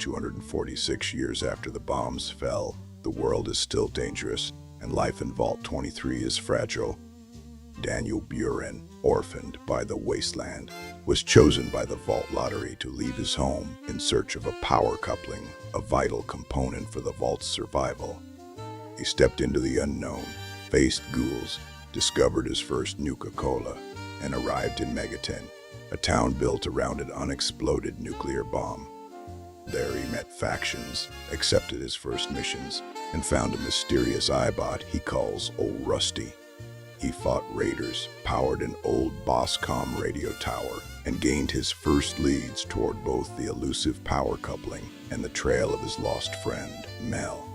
246 years after the bombs fell, the world is still dangerous, and life in Vault 23 is fragile. Daniel Buren, orphaned by the wasteland, was chosen by the Vault Lottery to leave his home in search of a power coupling, a vital component for the Vault's survival. He stepped into the unknown, faced ghouls, discovered his first Nuka-Cola, and arrived in Megaton, a town built around an unexploded nuclear bomb. There he met factions, accepted his first missions, and found a mysterious Eyebot he calls Old Rusty. He fought raiders, powered an old Boscom radio tower, and gained his first leads toward both the elusive power coupling and the trail of his lost friend, Mel.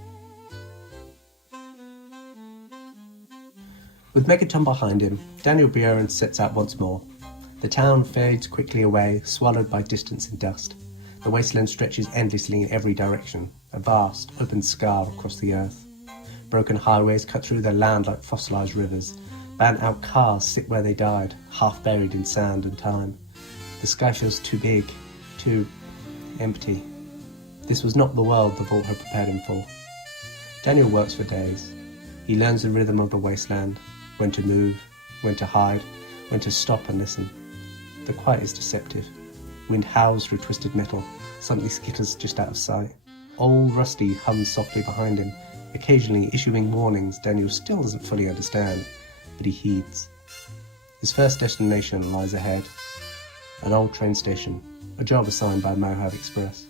With Megaton behind him, Daniel Buren sets out once more. The town fades quickly away, swallowed by distance and dust. The wasteland stretches endlessly in every direction, a vast, open scar across the earth. Broken highways cut through their land like fossilized rivers. Burnt-out cars sit where they died, half buried in sand and time. The sky feels too big, too empty. This was not the world the Vault had prepared him for. Daniel works for days. He learns the rhythm of the wasteland, when to move, when to hide, when to stop and listen. The quiet is deceptive. Wind howls through twisted metal. Something skitters just out of sight. Old Rusty hums softly behind him, occasionally issuing warnings Daniel still doesn't fully understand, but he heeds. His first destination lies ahead. An old train station, a job assigned by Mohave Express.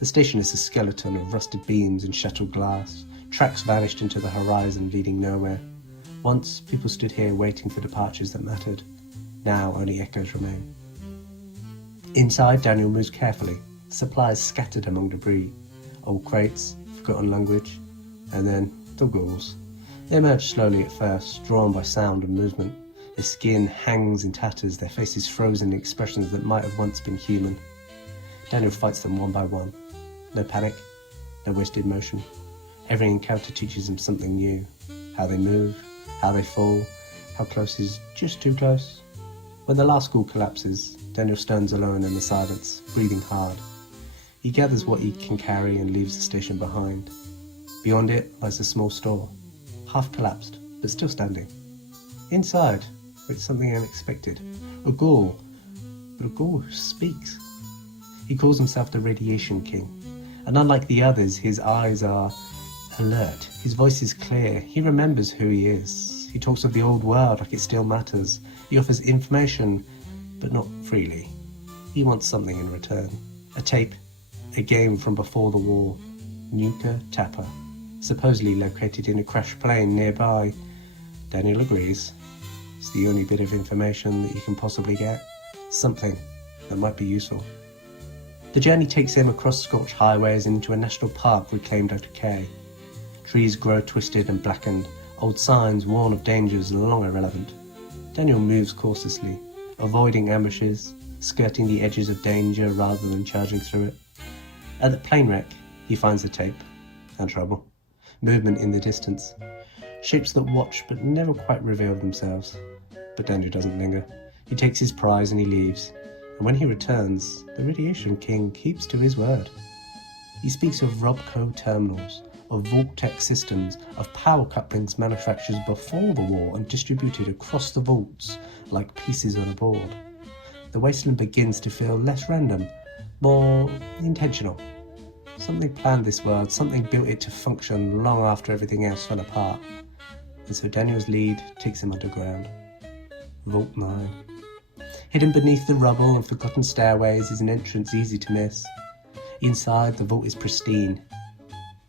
The station is a skeleton of rusted beams and shattered glass. Tracks vanished into the horizon, leading nowhere. Once, people stood here waiting for departures that mattered. Now only echoes remain. Inside, Daniel moves carefully, supplies scattered among debris, old crates, forgotten language, and then the ghouls. They emerge slowly at first, drawn by sound and movement. Their skin hangs in tatters, their faces frozen in expressions that might have once been human. Daniel fights them one by one. No panic, no wasted motion. Every encounter teaches him something new. How they move, how they fall, how close is just too close. When the last ghoul collapses, Daniel stands alone in the silence, breathing hard. He gathers what he can carry and leaves the station behind. Beyond it lies a small store, half collapsed, but still standing. Inside waits something unexpected. A ghoul, but a ghoul who speaks. He calls himself the Radiation King, and unlike the others, his eyes are alert. His voice is clear. He remembers who he is. He talks of the old world like it still matters. He offers information, but not freely. He wants something in return. A tape, a game from before the war. Nuka Tapper, supposedly located in a crashed plane nearby. Daniel agrees. It's the only bit of information that you can possibly get. Something that might be useful. The journey takes him across scorched highways and into a national park reclaimed out of decay. Trees grow twisted and blackened, old signs warn of dangers long irrelevant. Daniel moves cautiously, avoiding ambushes, skirting the edges of danger rather than charging through it. At the plane wreck, he finds the tape, and trouble. Movement in the distance. Shapes that watch but never quite reveal themselves. But Daniel doesn't linger. He takes his prize and he leaves. And when he returns, the Radiation King keeps to his word. He speaks of Robco terminals, of Vault-Tec systems, of power couplings manufactured before the war and distributed across the vaults like pieces on a board. The wasteland begins to feel less random, more intentional. Something planned this world, something built it to function long after everything else fell apart. And so Daniel's lead takes him underground. Vault 9. Hidden beneath the rubble and forgotten stairways is an entrance easy to miss. Inside, the vault is pristine.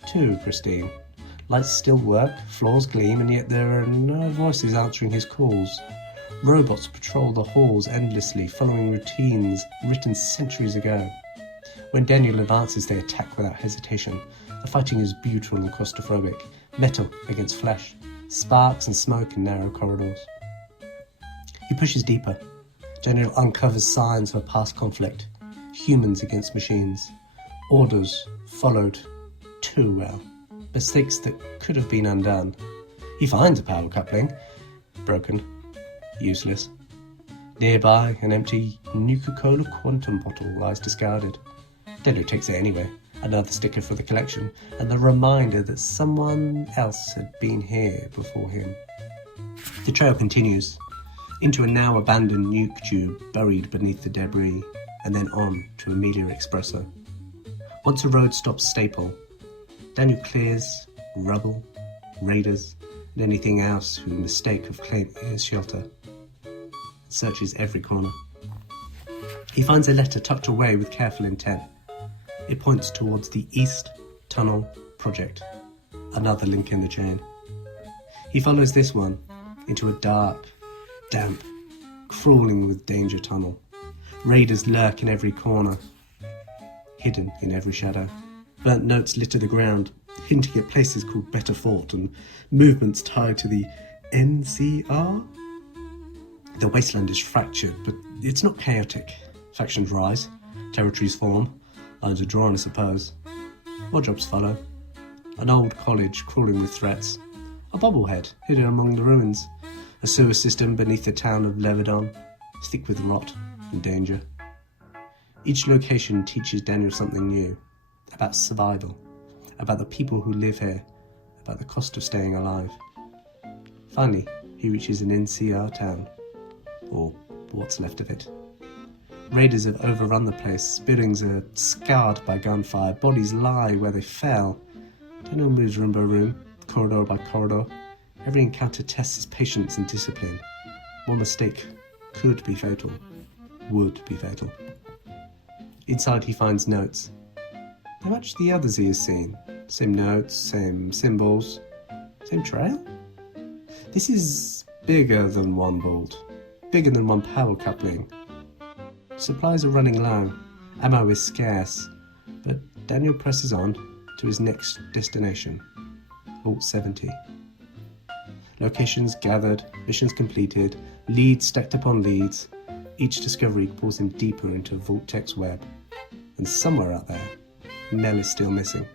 Too pristine. Lights still work, floors gleam, and yet there are no voices answering his calls. Robots patrol the halls endlessly, following routines written centuries ago. When Daniel advances, they attack without hesitation. The fighting is brutal and claustrophobic. Metal against flesh. Sparks and smoke in narrow corridors. He pushes deeper. Daniel uncovers signs of a past conflict. Humans against machines. Orders followed too well. Mistakes that could have been undone. He finds a power coupling. Broken. Useless. Nearby, an empty Nuka-Cola quantum bottle lies discarded. Daniel takes it anyway. Another sticker for the collection, and the reminder that someone else had been here before him. The trail continues, into a now abandoned nuke tube buried beneath the debris, and then on to Amelia Expresso. Once the road stops Staple, Daniel clears rubble, raiders, and anything else who mistake have claimed his shelter. Searches every corner. He finds a letter tucked away with careful intent. It points towards the East Tunnel Project, another link in the chain. He follows this one into a dark, damp, crawling with danger tunnel. Raiders lurk in every corner, hidden in every shadow. Burnt notes litter the ground, hinting at places called Better Fort and movements tied to the NCR. The wasteland is fractured, but it's not chaotic. Factions rise, territories form, lines are drawn, I suppose. More jobs follow. An old college crawling with threats. A bobblehead hidden among the ruins. A sewer system beneath the town of Levedon, thick with rot and danger. Each location teaches Daniel something new. About survival. About the people who live here. About the cost of staying alive. Finally, he reaches an NCR town. Or what's left of it. Raiders have overrun the place. Buildings are scarred by gunfire. Bodies lie where they fell. Daniel moves room by room, corridor by corridor. Every encounter tests his patience and discipline. One mistake could be fatal. Would be fatal. Inside he finds notes. They match the others he has seen. Same notes, same symbols, same trail? This is bigger than one bolt. Bigger than one power coupling. Supplies are running low, ammo is scarce, but Daniel presses on to his next destination, Vault 70. Locations gathered, missions completed, leads stacked upon leads. Each discovery pulls him deeper into Vault Tech's web. And somewhere out there, Mel is still missing.